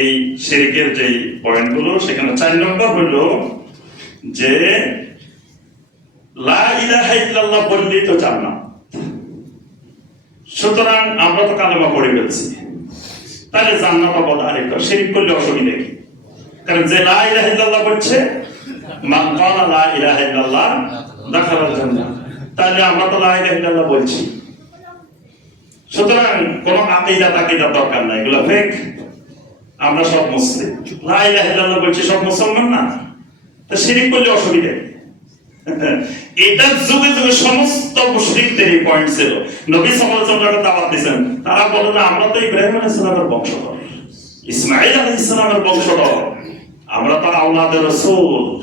এই শিরিকের যে পয়েন্টগুলো, সেখানে চার নম্বর হলো যে লা ইলাহা ইল্লাল্লাহ বললেই তো জান্নাত সুতরাং আমরা তো কালেমা পড়ে ফেলছি। তাহলে জান্নাত অবদ আরেকটা, শিরিক করলে অসুবিধা কি? কারণ যে লা ইলাহা ইল্লাল্লাহ বলছে, মান ক্বালা লা ইলাহা ইল্লাল্লাহ দাখালাল জান্নাহ। তাহলে আমরা তো লা ইলাহা ইল্লাল্লাহ বলছি। সুতরাং কোন আকিদা তাকিদা দরকার নাই। এগুলো ফেক আমরা সব মুসলিম। লা ইলাহা ইল্লাল্লাহ বলছি সব মুসলমান না? তা শিরিক করলে অসুবিধা কি? এটা যুগে যুগে সমস্ত মুশরিকদের এই পয়েন্ট ছিল। নবী সাল্লাল্লাহু দাওয়াত দিয়েছেন, তারা না, আমরা তো ইব্রাহিম আলাইহিস বংশধর। বংশধর। আমরা তো আওলাদের রাসূল।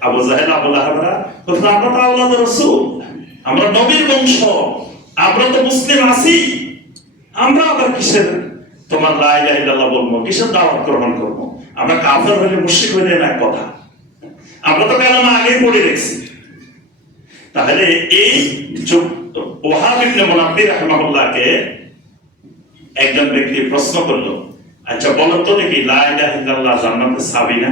আবু জাহেল, আবু লাহাবরা বলতো আমরা তো আওলাদের রাসূল। আমরা নবীর বংশ। আমরা তো মুসলিম আছি। আমরা আবার কিসের? তোমার লাই ইলাহা ইল্লাল্লাহ বলব, কিসের দাওয়াত গ্রহণ করব? আমরা কাফের হলে মুশরিক হইলে না কথা। আমরা তো কালামা আগেই পড়ে রেখেছি। তাহলে এই ওহাব ইবনে মুনাব্বির রাহিমাহুল্লাহকে একজন ব্যক্তি প্রশ্ন করল আচ্ছা বলো তো দেখি লা ইলাহা ইল্লাল্লাহ জান্নাতে সাবি না?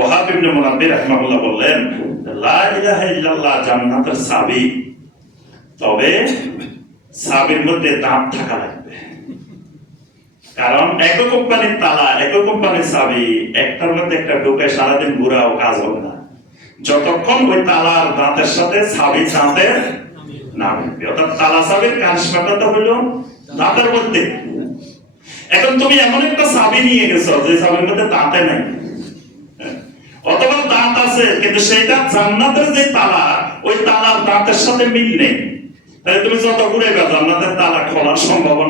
ওহাব ইবনে মুনাব্বির রাহিমাহুল্লাহ বললেন, লা ইলাহা ইল্লাল্লাহ জান্নাতের সাবি। তবে সাবির মধ্যে দাঁত থাকা লাগবে। কারণ এক কোম্পানির তালা এক কোম্পানির চাবি, একটার মধ্যে একটা ঢুকে সারাদিন ঘুরাও কাজ হবে না। যতক্ষণ ওই তালার দাঁতের সাথে চাবি না অর্থাৎ তালা চাবির হলো দাঁতের মধ্যে। এখন তুমি এমন একটা চাবি নিয়ে গেছো যে চাবির মধ্যে দাঁতে নাই। অথবা দাঁত আছে, কিন্তু সেটা জান্নাতের যে তালা, ওই তালার দাঁতের সাথে মিল নেই। তাহলে তুমি যত ঘুরে গেছো, জান্নাতের তালা খোলার সম্ভাবনা